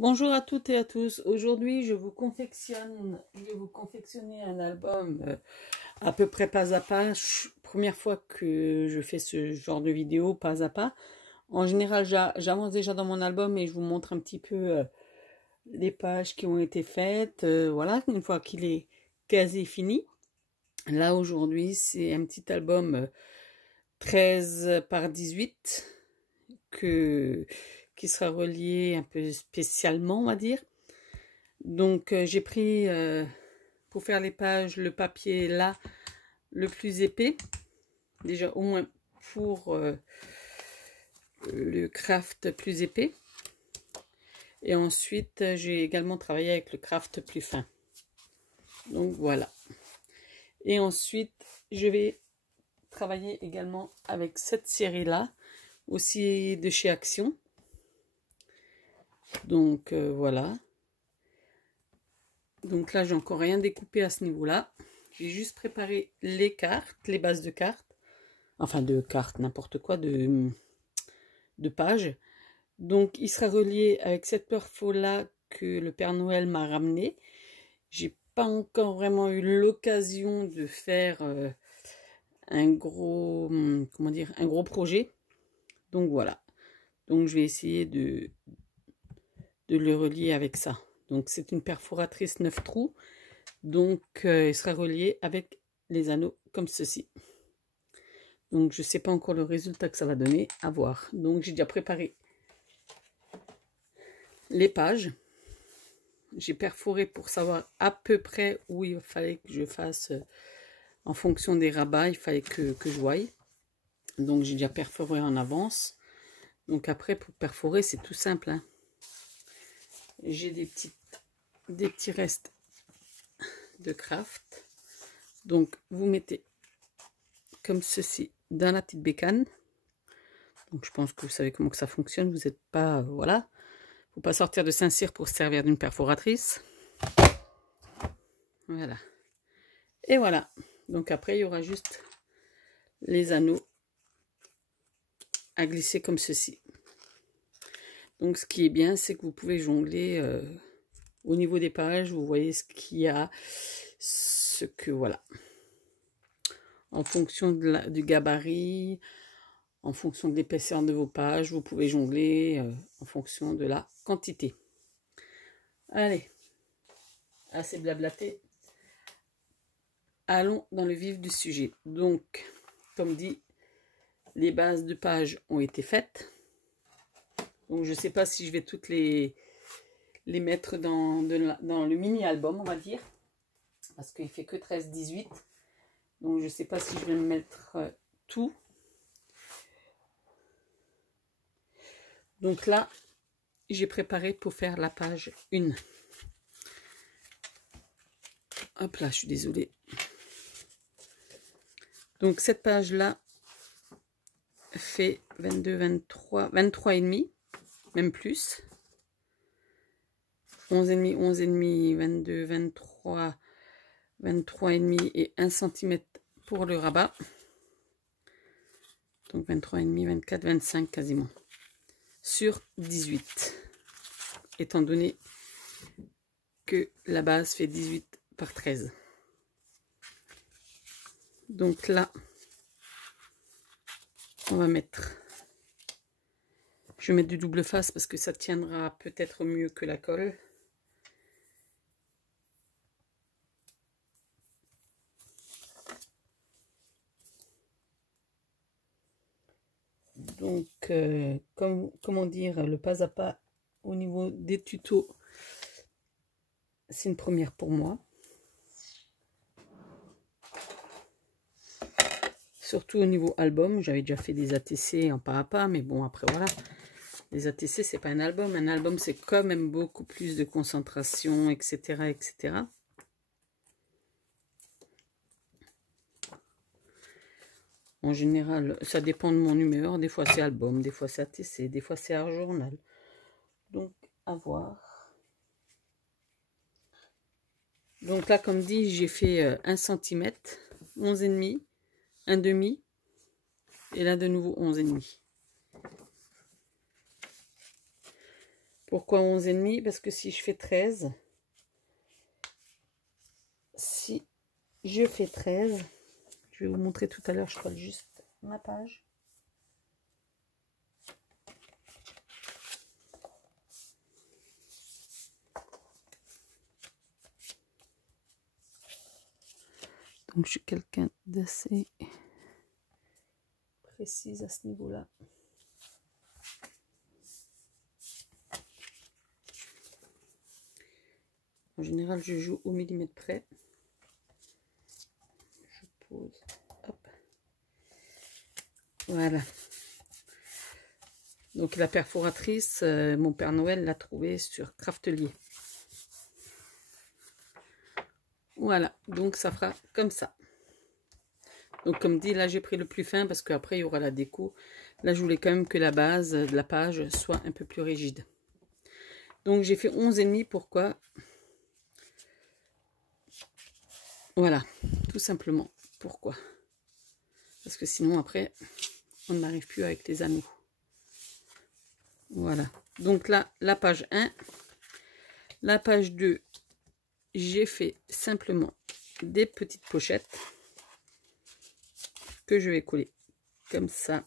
Bonjour à toutes et à tous. Aujourd'hui, je vais vous confectionner un album à peu près pas à pas. Première fois que je fais ce genre de vidéo pas à pas. En général, j'avance déjà dans mon album et je vous montre un petit peu les pages qui ont été faites. Voilà, une fois qu'il est quasi fini. Là, aujourd'hui, c'est un petit album 13 par 18 qui sera relié un peu spécialement, on va dire. Donc j'ai pris pour faire les pages le papier là le plus épais, déjà au moins pour le craft plus épais. Et ensuite j'ai également travaillé avec le craft plus fin. Donc voilà. Et ensuite je vais travailler également avec cette série là, aussi de chez Action. Donc voilà. Donc là, j'ai encore rien découpé à ce niveau-là. J'ai juste préparé les cartes, les bases de cartes. Enfin, de cartes, n'importe quoi, de pages. Donc, il sera relié avec cette perfo-là que le Père Noël m'a ramené. J'ai pas encore vraiment eu l'occasion de faire un gros, comment dire, un gros projet. Donc, voilà. Donc, je vais essayer de le relier avec ça. Donc, c'est une perforatrice 9 trous. Donc, il sera relié avec les anneaux comme ceci. Donc, je ne sais pas encore le résultat que ça va donner. À voir. Donc, j'ai déjà préparé les pages. J'ai perforé pour savoir à peu près où il fallait que je fasse en fonction des rabats. Il fallait que je voie. Donc, j'ai déjà perforé en avance. Donc, après, pour perforer, c'est tout simple. Hein. J'ai des petits restes de craft. Donc, vous mettez comme ceci dans la petite bécane. Donc, je pense que vous savez comment que ça fonctionne. Vous n'êtes pas... voilà. Faut pas sortir de Saint-Cyr pour se servir d'une perforatrice. Voilà. Et voilà. Donc, après, il y aura juste les anneaux à glisser comme ceci. Donc, ce qui est bien, c'est que vous pouvez jongler au niveau des pages. Vous voyez ce qu'il y a. Ce que... voilà. En fonction du gabarit, en fonction de l'épaisseur de vos pages, vous pouvez jongler en fonction de la quantité. Allez, assez blablaté. Allons dans le vif du sujet. Donc, comme dit, les bases de pages ont été faites. Donc, je ne sais pas si je vais toutes les mettre dans le mini-album, on va dire. Parce qu'il ne fait que 13-18. Donc, je ne sais pas si je vais mettre tout. Donc là, j'ai préparé pour faire la page 1. Hop là, je suis désolée. Donc cette page-là fait 22, 23 et demi, même plus. 11 et demi, 11 et demi, 22, 23, 23 et demi et 1 cm pour le rabat. Donc 23 et demi, 24, 25 quasiment. Sur 18. Étant donné que la base fait 18 par 13. Donc là, on va mettre... je vais mettre du double face parce que ça tiendra peut-être mieux que la colle. Donc, comment dire, le pas à pas au niveau des tutos, c'est une première pour moi. Surtout au niveau album, j'avais déjà fait des ATC en pas à pas, mais bon, après voilà. Les ATC, c'est pas un album. Un album, c'est quand même beaucoup plus de concentration, etc., etc. En général, ça dépend de mon humeur. Des fois, c'est album, des fois, c'est ATC, des fois, c'est art journal. Donc, à voir. Donc là, comme dit, j'ai fait 1 cm, 11,5, 1,5 et là, de nouveau, 11,5. Pourquoi 11,5? Parce que si je fais 13, je vais vous montrer tout à l'heure, je colle juste ma page. Donc je suis quelqu'un d'assez précise à ce niveau-là. En général, je joue au millimètre près. Je pose, hop. Voilà. Donc la perforatrice, mon Père Noël l'a trouvée sur Craftelier. Voilà, donc ça fera comme ça. Donc comme dit, là j'ai pris le plus fin parce qu'après il y aura la déco. Là je voulais quand même que la base de la page soit un peu plus rigide. Donc j'ai fait 11,5, pourquoi? Voilà, tout simplement. Pourquoi? Parce que sinon après, on n'arrive plus avec les anneaux. Voilà. Donc là, la page 1. La page 2, j'ai fait simplement des petites pochettes que je vais coller comme ça.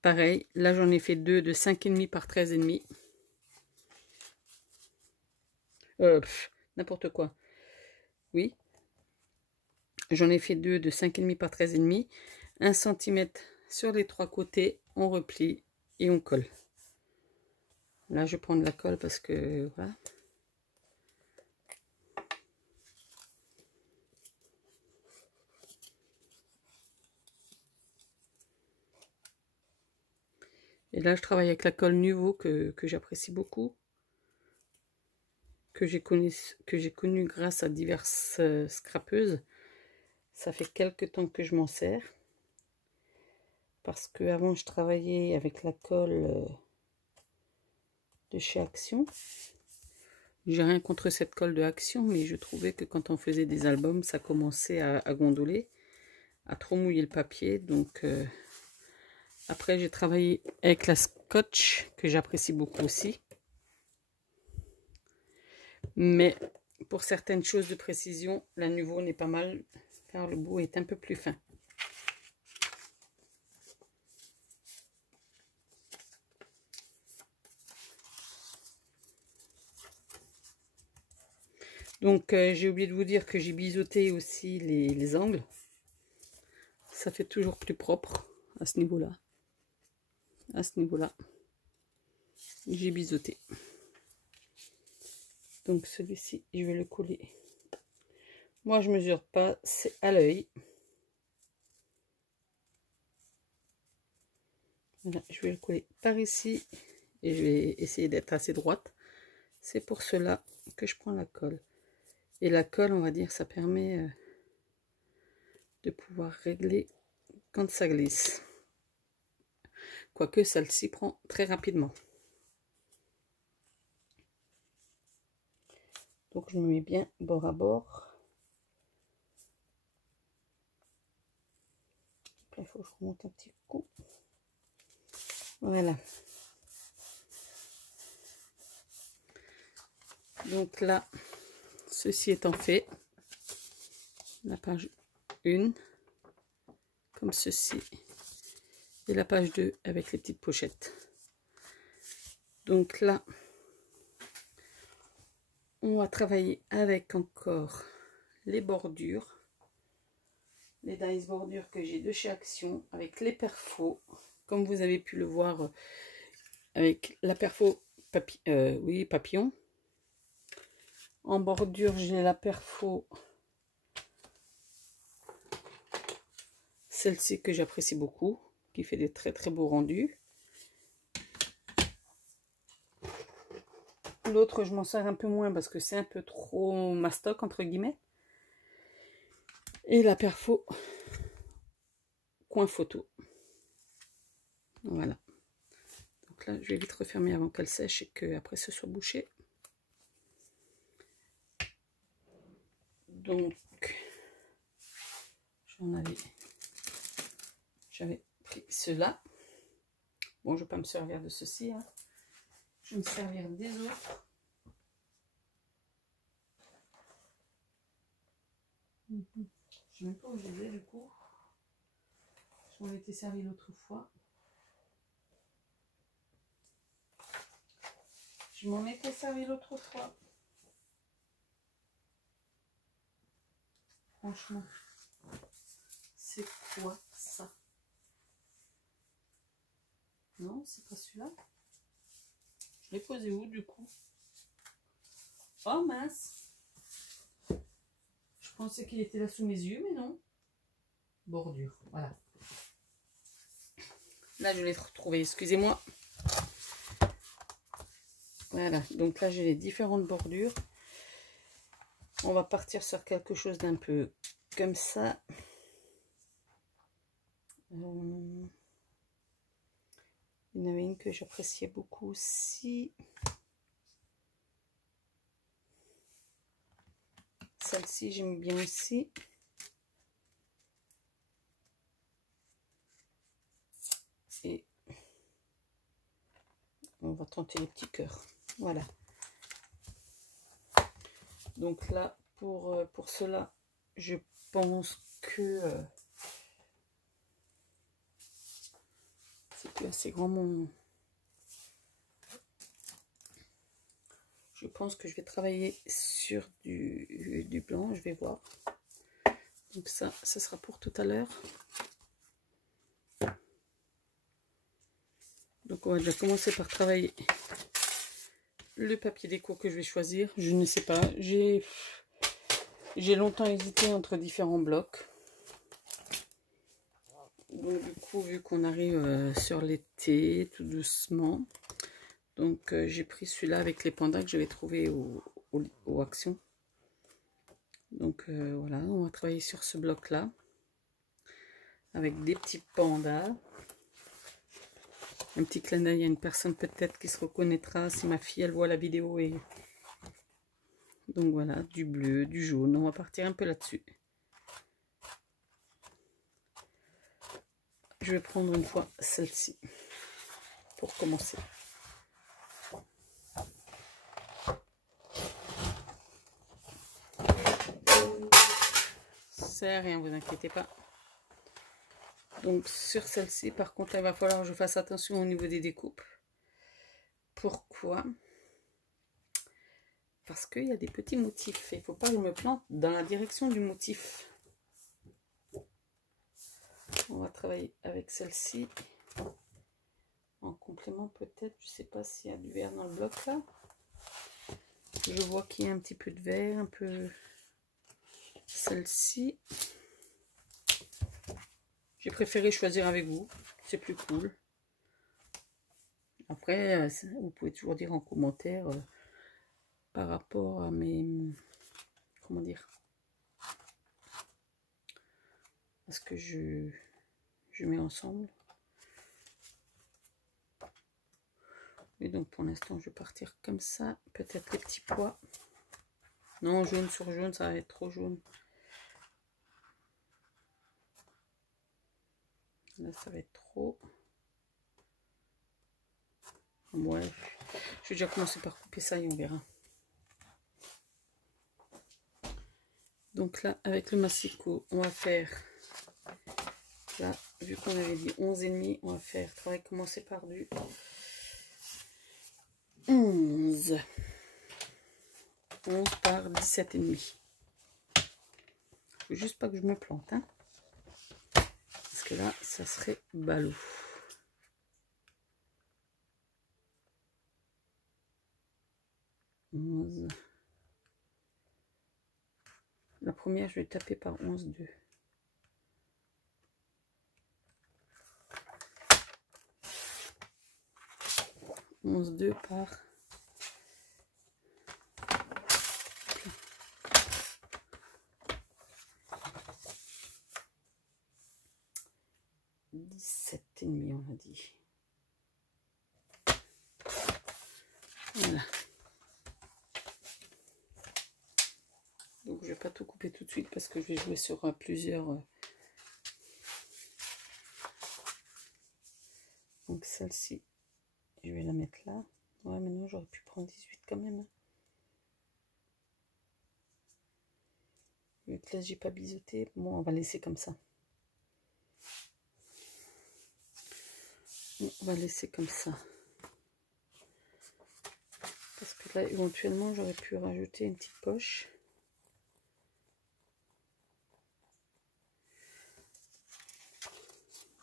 Pareil, là j'en ai fait deux de 5,5 par 13,5. N'importe quoi. Oui. J'en ai fait deux de 5,5 par 13,5. 1 cm sur les trois côtés, on replie et on colle. Là je prends de la colle parce que voilà. Et là je travaille avec la colle Nuvo que j'apprécie beaucoup. Que j'ai connu grâce à diverses scrapeuses. Ça fait quelques temps que je m'en sers. Parce que avant je travaillais avec la colle de chez Action. J'ai rien contre cette colle de Action, mais je trouvais que quand on faisait des albums, ça commençait à gondoler, à trop mouiller le papier. Donc après j'ai travaillé avec la Scotch, que j'apprécie beaucoup aussi. Mais pour certaines choses de précision, la Nuvo n'est pas mal, car le bout est un peu plus fin. Donc j'ai oublié de vous dire que j'ai biseauté aussi les angles. Ça fait toujours plus propre à ce niveau-là. À ce niveau-là, j'ai biseauté. Donc celui-ci, je vais le coller. Moi, je mesure pas, c'est à l'œil. Voilà, je vais le coller par ici et je vais essayer d'être assez droite. C'est pour cela que je prends la colle. Et la colle, on va dire, ça permet de pouvoir régler quand ça glisse. Quoique celle-ci prend très rapidement. Donc je me mets bien bord à bord. Là, il faut que je remonte un petit coup. Voilà. Donc là, ceci étant fait, la page 1, comme ceci, et la page 2 avec les petites pochettes. Donc là, on va travailler avec encore les bordures, les dies bordures que j'ai de chez Action, avec les perfos, comme vous avez pu le voir, avec la perfo papillon. En bordure, j'ai la perfo, celle-ci que j'apprécie beaucoup, qui fait des très très beaux rendus. L'autre, je m'en sers un peu moins parce que c'est un peu trop mastoc, entre guillemets. Et la perfo coin photo. Voilà. Donc là, je vais vite refermer avant qu'elle sèche et qu'après ce soit bouché. Donc, je J'avais pris ceux-là. Bon, je ne vais pas me servir de ceci, hein. Je vais me servir des autres. Je ne sais même pas où je les ai du coup. Je m'en étais servi l'autre fois. Franchement, c'est quoi ça? Non, c'est pas celui-là. Je l'ai posé où du coup? Oh mince! Je pensais qu'il était là sous mes yeux, mais non. Bordure, voilà. Là, je l'ai retrouvé, excusez-moi. Voilà, donc là, j'ai les différentes bordures. On va partir sur quelque chose d'un peu comme ça. Il y en avait une que j'appréciais beaucoup aussi. Celle-ci, j'aime bien aussi. Et on va tenter les petits cœurs. Voilà. Donc là, pour cela, je pense que c'est plus assez grand mon... Je pense que je vais travailler sur du blanc, je vais voir. Donc ça sera pour tout à l'heure. Donc on va déjà commencer par travailler le papier déco que je vais choisir. Je ne sais pas, j'ai longtemps hésité entre différents blocs. Donc du coup, vu qu'on arrive sur l'été, tout doucement, donc j'ai pris celui-là avec les pandas que j'avais trouvé au Action. Donc voilà, on va travailler sur ce bloc-là, avec des petits pandas. Un petit clin d'œil à une personne peut-être qui se reconnaîtra si ma fille elle voit la vidéo. Et donc voilà, du bleu, du jaune, on va partir un peu là-dessus. Je vais prendre une fois celle-ci pour commencer. C'est rien, vous inquiétez pas. Donc sur celle-ci, par contre, il va falloir que je fasse attention au niveau des découpes. Pourquoi? Parce qu'il y a des petits motifs. Il ne faut pas que je me plante dans la direction du motif. On va travailler avec celle-ci. En complément peut-être, je ne sais pas s'il y a du vert dans le bloc là. Je vois qu'il y a un petit peu de vert, un peu celle-ci. J'ai préféré choisir avec vous, c'est plus cool. Après, vous pouvez toujours dire en commentaire par rapport à mes... Comment dire? À ce que je mets ensemble. Et donc pour l'instant, je vais partir comme ça. Peut-être les petits pois. Non, jaune sur jaune, ça va être trop jaune. Là, ça va être trop. Ouais, je vais déjà commencer par couper ça et on verra. Donc là, avec le massicot, on va faire... Là, vu qu'on avait dit 11,5, on va faire travail commencer par du 11. 11 par 17,5. Faut juste pas que je me plante, hein. Parce que là, ça serait ballot. La première, je vais taper par 11,2. Par 17,5, on a dit. Voilà. Donc je vais pas tout couper tout de suite parce que je vais jouer sur plusieurs Donc celle-ci, je vais la mettre là. Ouais, mais non, j'aurais pu prendre 18 quand même. Vu que là, j'ai pas biseauté. Bon, on va laisser comme ça. On va laisser comme ça. Parce que là, éventuellement, j'aurais pu rajouter une petite poche.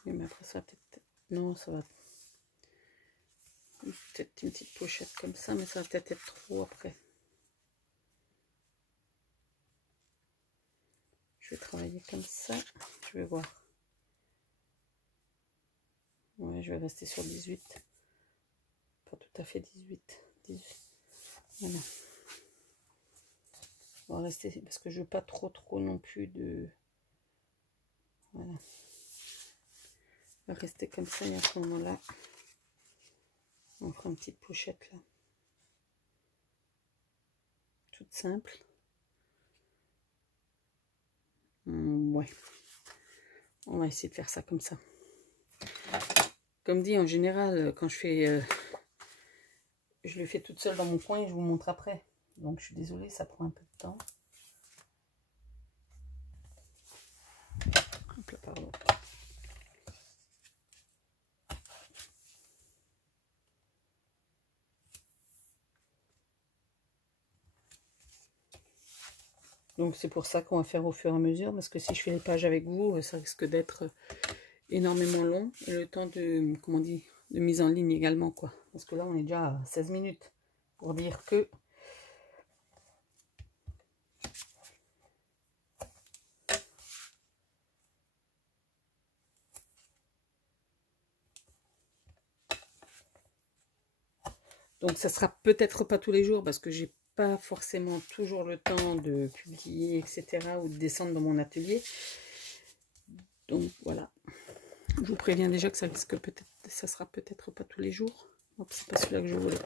Oui, mais après, ça va peut-être... Non, ça va... Peut-être une petite pochette comme ça, mais ça va peut-être être trop après. Je vais travailler comme ça. Je vais voir. Ouais, je vais rester sur 18. Pas tout à fait 18. 18. Voilà. On va rester parce que je veux pas trop non plus de... Voilà. On va rester comme ça et à ce moment-là, on fera une petite pochette là. Toute simple. Ouais. On va essayer de faire ça comme ça. Comme dit, en général, quand je fais... je le fais toute seule dans mon coin et je vous montre après. Donc je suis désolée, ça prend un peu de temps. Hop là, pardon. Donc c'est pour ça qu'on va faire au fur et à mesure, parce que si je fais les pages avec vous, ça risque d'être énormément long. Et le temps de, comment on dit, de mise en ligne également, quoi. Parce que là, on est déjà à 16 minutes. Pour dire que... Donc ça sera peut-être pas tous les jours, parce que j'ai pas forcément toujours le temps de publier, etc. ou de descendre dans mon atelier. Donc voilà. Je vous préviens déjà que ça risque peut-être, ça sera peut-être pas tous les jours. Hop, c'est pas celui-là que je voulais.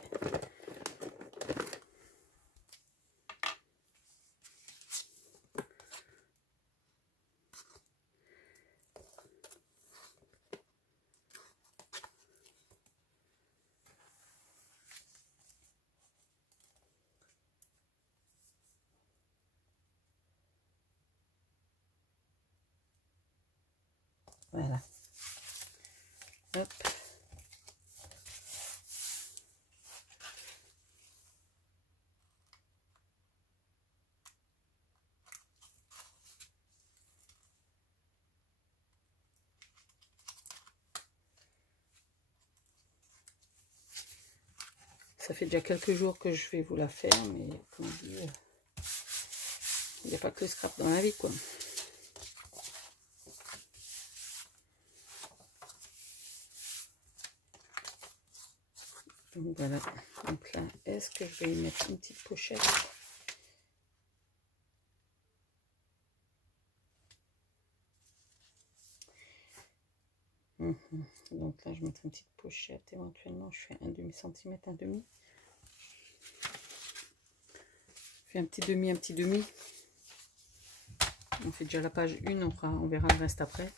Voilà. Hop. Ça fait déjà quelques jours que je vais vous la faire, mais comme dit, il n'y a pas que le scrap dans la vie, quoi. Donc voilà. Donc là, est-ce que je vais y mettre une petite pochette? Donc là, je mettrai une petite pochette. Éventuellement, je fais un demi-centimètre, un demi. Je fais un petit demi, un petit demi. On fait déjà la page 1, on verra le reste après.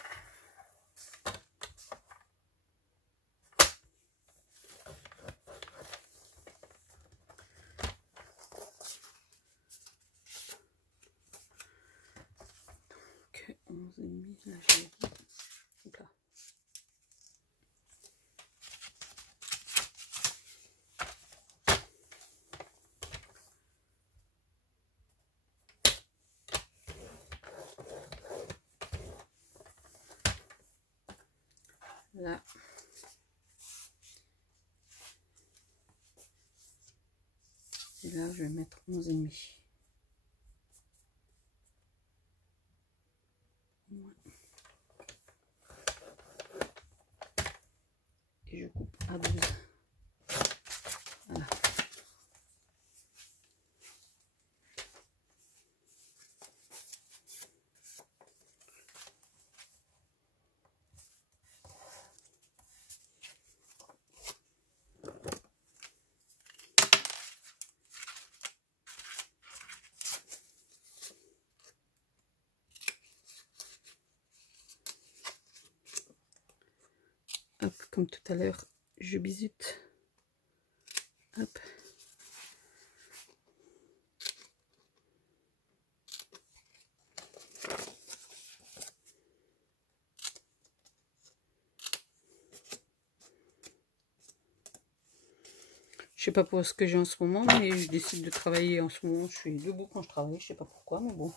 Donc 11,5, là j'avais dit. Donc là. Là. Et là, je vais mettre 11,5. Et je coupe à 12. Voilà. Hop, comme tout à l'heure, je bisute. Hop. Je sais pas pour ce que j'ai en ce moment, mais je décide de travailler en ce moment. Je suis debout quand je travaille, je sais pas pourquoi, mais bon.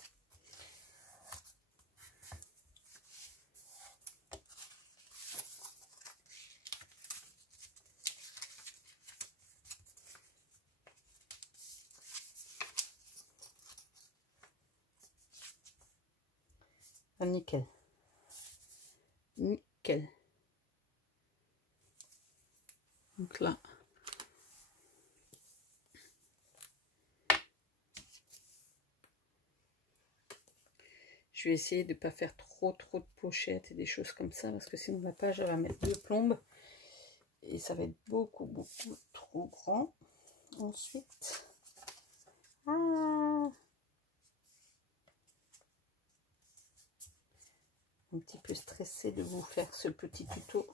Ah, nickel. Nickel. Donc là. Je vais essayer de ne pas faire trop de pochettes et des choses comme ça, parce que sinon la page elle va mettre deux plombes et ça va être beaucoup trop grand. Ensuite, un petit peu stressée de vous faire ce petit tuto.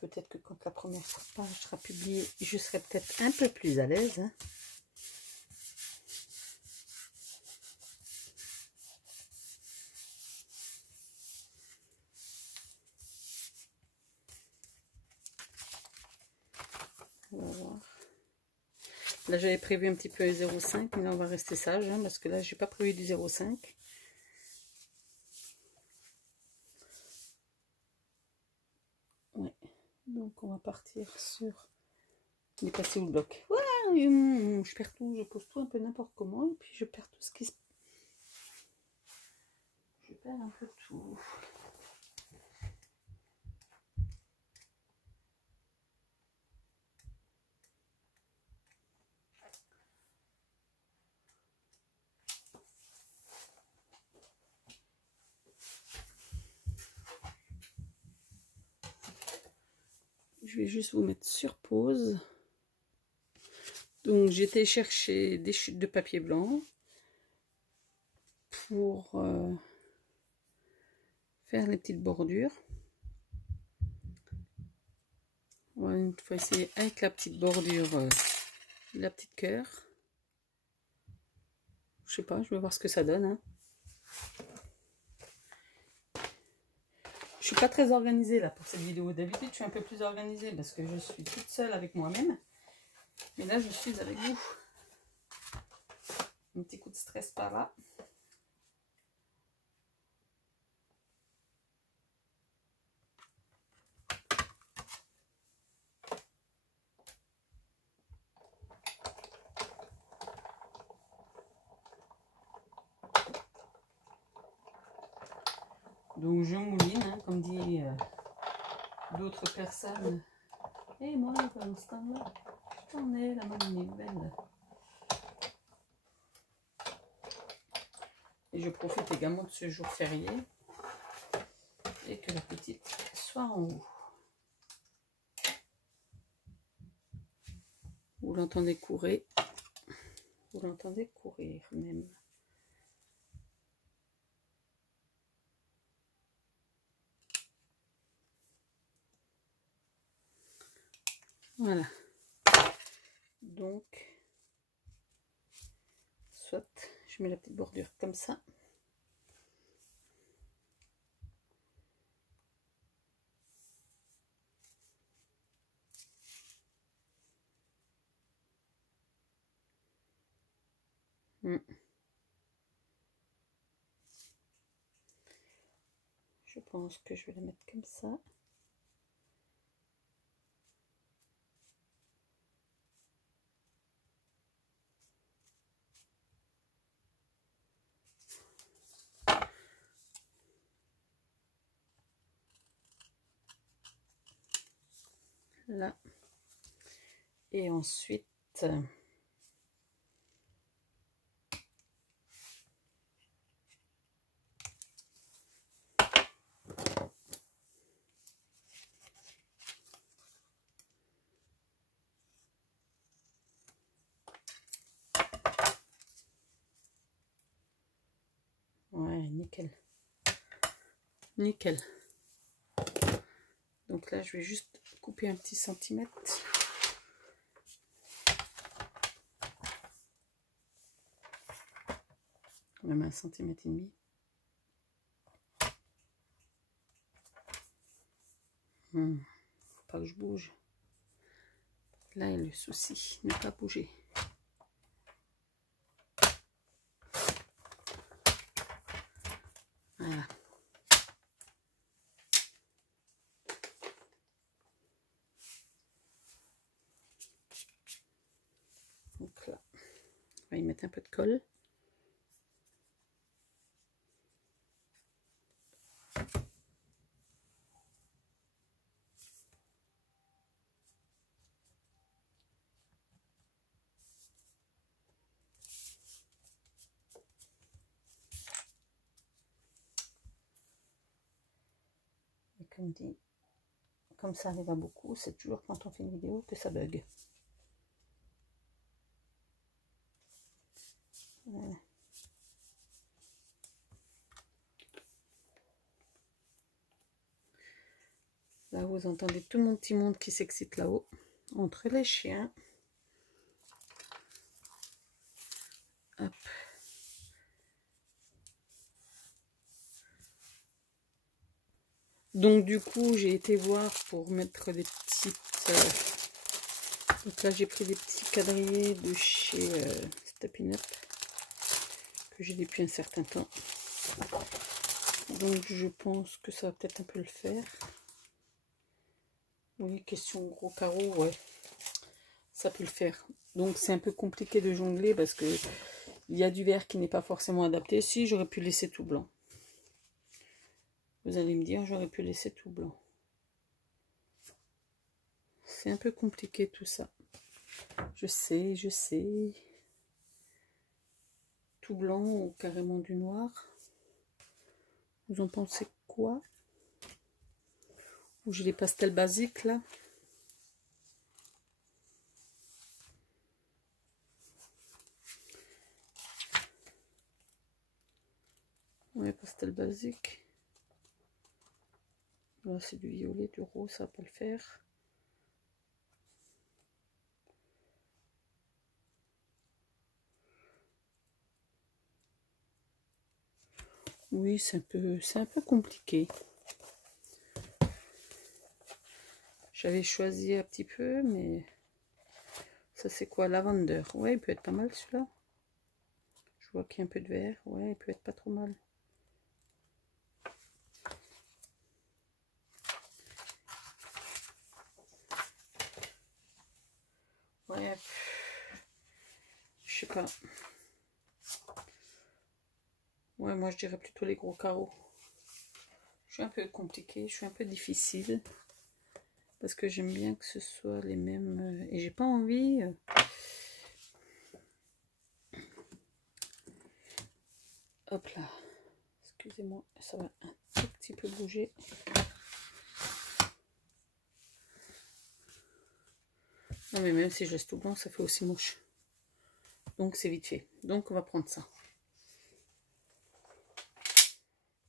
Peut-être que quand la première page sera publiée, je serai peut-être un peu plus à l'aise. Hein. On va voir. Là, j'avais prévu un petit peu 0,5, mais là, on va rester sage, hein, parce que là, j'ai pas prévu du 0,5. Ouais. Donc, on va partir sur... Il est passé où le bloc? Ouais, je perds tout, je pose tout un peu n'importe comment, et puis je perds tout ce qui se... Je perds un peu tout. Je vais juste vous mettre sur pause. Donc j'étais chercher des chutes de papier blanc pour faire les petites bordures. On va une fois essayer avec la petite bordure, la petite cœur. Je sais pas, je vais voir ce que ça donne. Hein. Je suis pas très organisée là pour cette vidéo. D'habitude, je suis un peu plus organisée parce que je suis toute seule avec moi-même. Mais là, je suis avec vous. Un petit coup de stress par là. Donc, je mouline, hein, comme dit d'autres personnes. Et moi, pendant ce temps-là, j'en ai la mouline est belle. Et je profite également de ce jour férié et que la petite soit en haut. Vous l'entendez courir. Vous l'entendez courir même. Voilà. Donc, soit je mets la petite bordure comme ça. Je pense que je vais la mettre comme ça. Là. Et ensuite... Ouais, nickel. Nickel. Donc là, je vais juste couper un petit centimètre. Même 1,5 cm. Faut pas que je bouge. Là est le souci, ne pas bouger. Voilà. Donc là, on va y mettre un peu de colle. Et comme dit, comme ça arrive à beaucoup, c'est toujours quand on fait une vidéo que ça bug. Voilà. Là, vous entendez tout mon petit monde qui s'excite là-haut, entre les chiens. Hop. Donc du coup, j'ai été voir pour mettre des petites... Donc là, j'ai pris des petits quadrillés de chez Stepping Up, que j'ai depuis un certain temps. Donc je pense que ça va peut-être un peu le faire. Oui, question gros carreau, ouais. Ça peut le faire. Donc c'est un peu compliqué de jongler parce que il y a du vert qui n'est pas forcément adapté. Si, j'aurais pu laisser tout blanc. Vous allez me dire, j'aurais pu laisser tout blanc. C'est un peu compliqué tout ça. Je sais, je sais. Tout blanc ou carrément du noir. Vous en pensez quoi? Ou j'ai les pastels basiques là. Ouais, pastel basique. Là, c'est du violet, du rose, ça va pas le faire. Oui, c'est un peu compliqué. J'avais choisi un petit peu, mais ça c'est quoi? Lavender. Ouais, il peut être pas mal celui-là. Je vois qu'il y a un peu de vert. Ouais, il peut être pas trop mal. Ouais, je sais pas. Ouais, moi je dirais plutôt les gros carreaux. Je suis un peu compliquée, je suis un peu difficile. Parce que j'aime bien que ce soit les mêmes. Et j'ai pas envie. Hop là. Excusez-moi, ça va un tout petit peu bouger. Non mais même si je laisse tout blanc, ça fait aussi moche. Donc c'est vite fait. Donc on va prendre ça.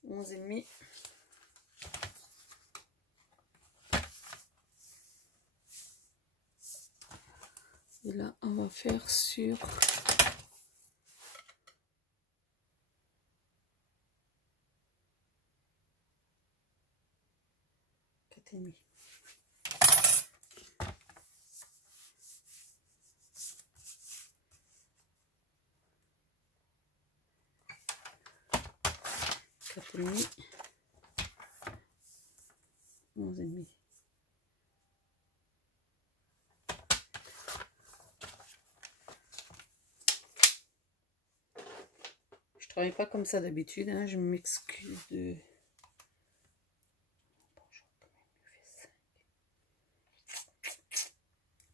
11,5. Et là, on va faire sur 4,5. Et demi, 11,5. Je travaille pas comme ça d'habitude, hein, je m'excuse de...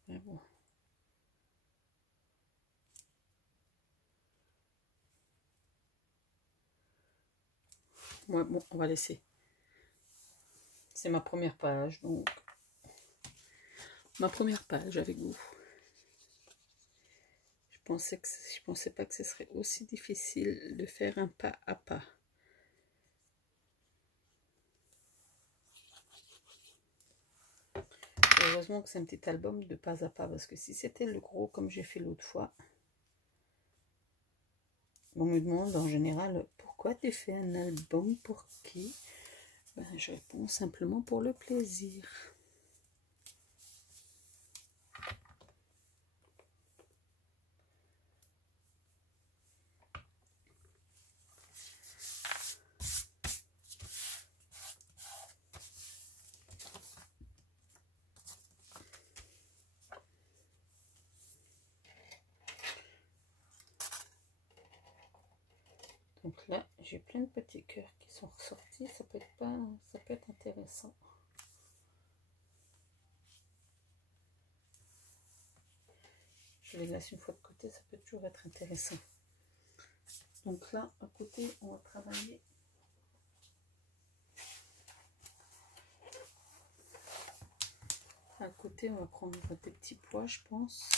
Mais bon. Ouais, bon, on va laisser. C'est ma première page, donc... Ma première page avec vous. Je pensais pas que ce serait aussi difficile de faire un pas à pas. Heureusement que c'est un petit album de pas à pas, parce que si c'était le gros comme j'ai fait l'autre fois, on me demande en général pourquoi tu fais un album, pour qui? Ben, je réponds simplement pour le plaisir. Donc là, j'ai plein de petits cœurs qui sont ressortis. Ça peut être intéressant. Je les laisse une fois de côté, ça peut toujours être intéressant. Donc là, à côté, on va travailler. À côté, on va prendre des petits pois, je pense.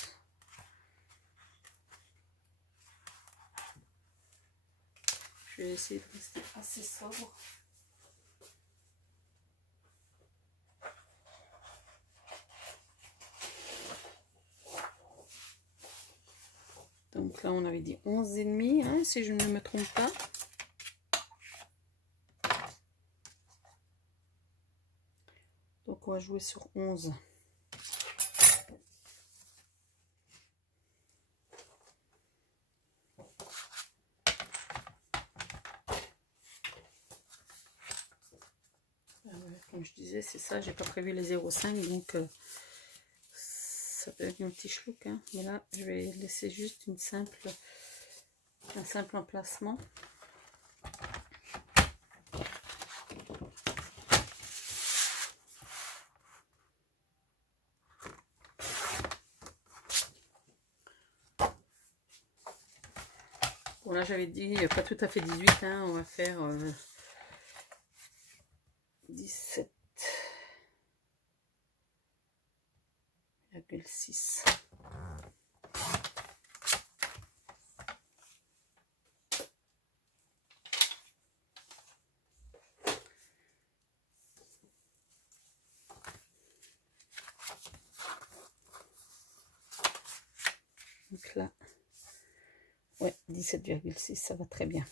Je vais essayer de rester assez sobre. Donc là, on avait dit 11,5, hein, si je ne me trompe pas. Donc on va jouer sur 11. Comme je disais, c'est ça, j'ai pas prévu les 0,5, donc ça peut être un petit chlouc, hein. Mais là, je vais laisser juste un simple emplacement. Bon, là, j'avais dit pas tout à fait 18, hein, on va faire 17,6. Donc là, ouais, 17,6, ça va très bien.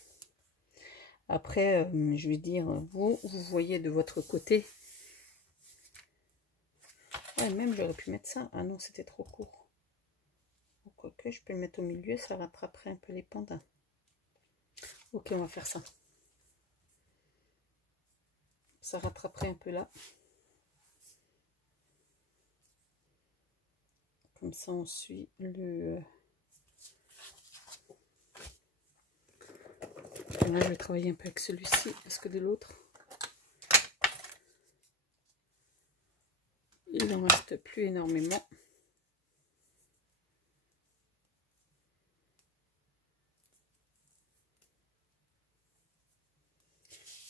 Après, je vais dire, vous voyez de votre côté. Ouais, même j'aurais pu mettre ça. Ah non, c'était trop court. Quoique, je peux le mettre au milieu, ça rattraperait un peu les pendants. Ok, on va faire ça. Ça rattraperait un peu là. Comme ça, on suit le... Là, je vais travailler un peu avec celui-ci, parce que de l'autre, il n'en reste plus énormément.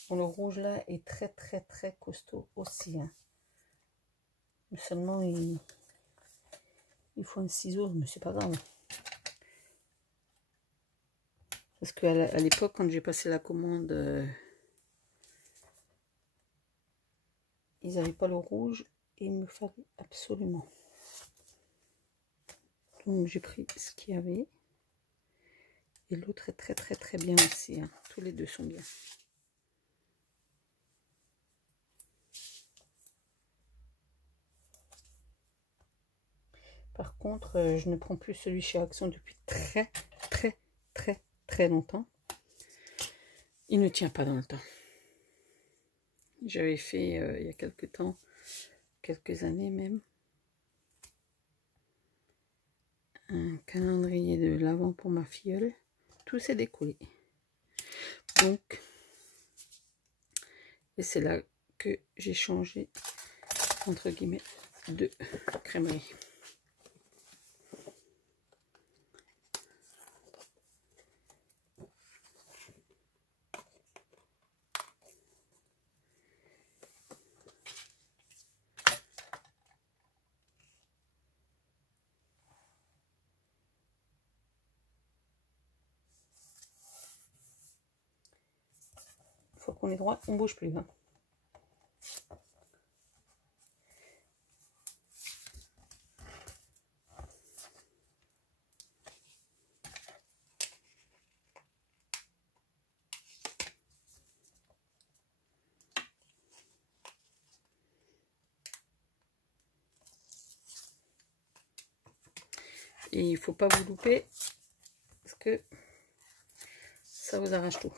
Bon, le rouge là est très costaud aussi, hein. Mais seulement il faut un ciseau, mais c'est pas grave. Parce qu'à l'époque, quand j'ai passé la commande, ils n'avaient pas le rouge et il me fallait absolument. Donc j'ai pris ce qu'il y avait. Et l'autre est très bien aussi, hein. Tous les deux sont bien. Par contre, je ne prends plus celui chez Action depuis très longtemps. Il ne tient pas dans le temps. J'avais fait il y a quelques temps, quelques années même, un calendrier de l'Avent pour ma filleule. Tout s'est décollé. Donc, et c'est là que j'ai changé, entre guillemets, de crèmerie. Une fois qu'on est droit, on bouge plus, hein. et il ne faut pas vous louper parce que ça vous arrache tout.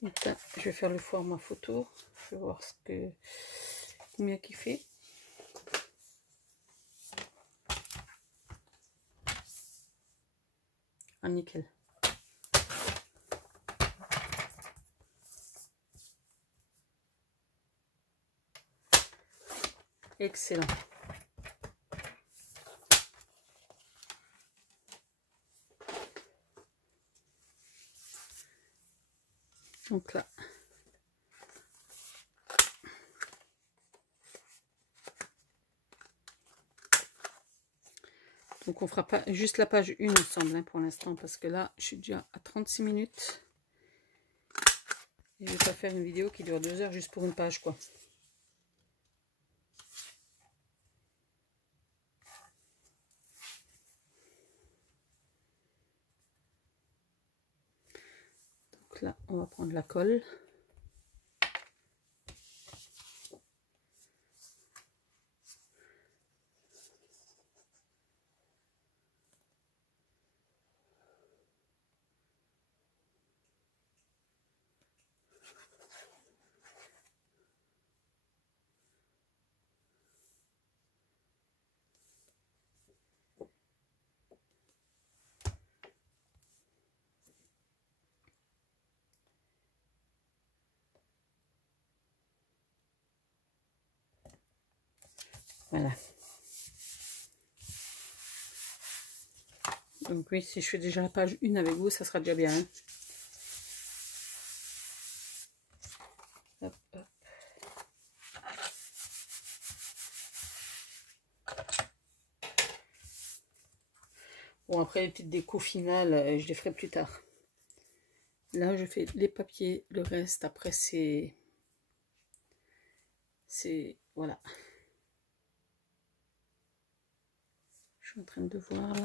Donc là, je vais faire le format photo. Je vais voir combien qu'il fait. Ah, nickel. Excellent. Donc là, donc on fera pas juste la page 1 ensemble hein, pour l'instant, parce que là je suis déjà à 36 minutes et je vais pas faire une vidéo qui dure 2 heures juste pour une page quoi. Donc là on va prendre la colle. Voilà. Donc oui, si je fais déjà la page 1 avec vous, ça sera déjà bien. Hein. Hop, hop. Bon, après les petites décos finales, je les ferai plus tard. Là, je fais les papiers, le reste, après c'est... Voilà. Je suis en train de voir là.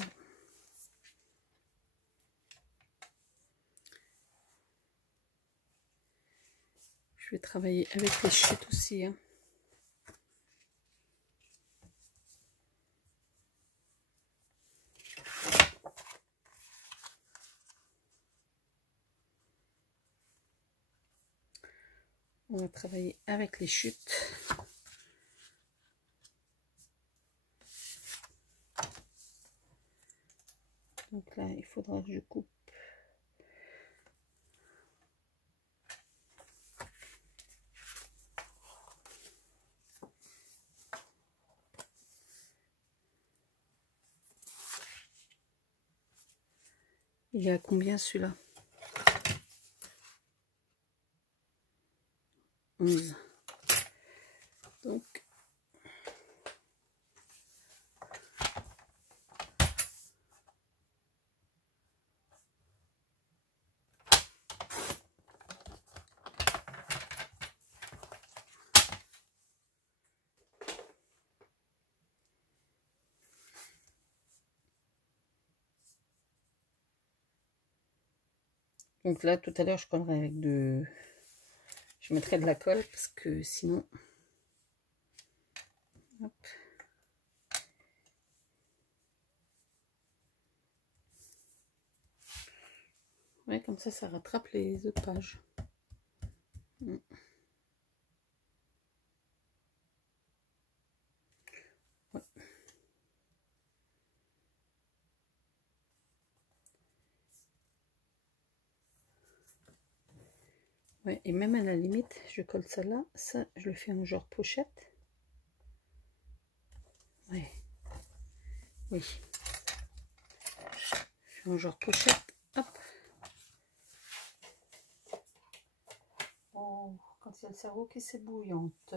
Je vais travailler avec les chutes aussi. Hein. On va travailler avec les chutes. Donc là, il faudra que je coupe. Il y a combien celui-là? 11. Donc, là, tout à l'heure, je collerai avec de... Je mettrai de la colle parce que sinon... Hop. Ouais, comme ça rattrape les autres pages. Ouais. Ouais, et même à la limite, je colle ça là, ça je le fais en genre pochette. Ouais. Oui. Je fais en genre pochette. Hop. Oh, quand il y a le cerveau qui s'ébouillante.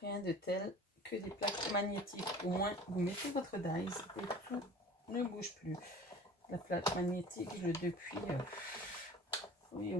Rien de tel que des plaques magnétiques. Au moins, vous mettez votre dies et tout ne bouge plus. La plaque magnétique, depuis... oui,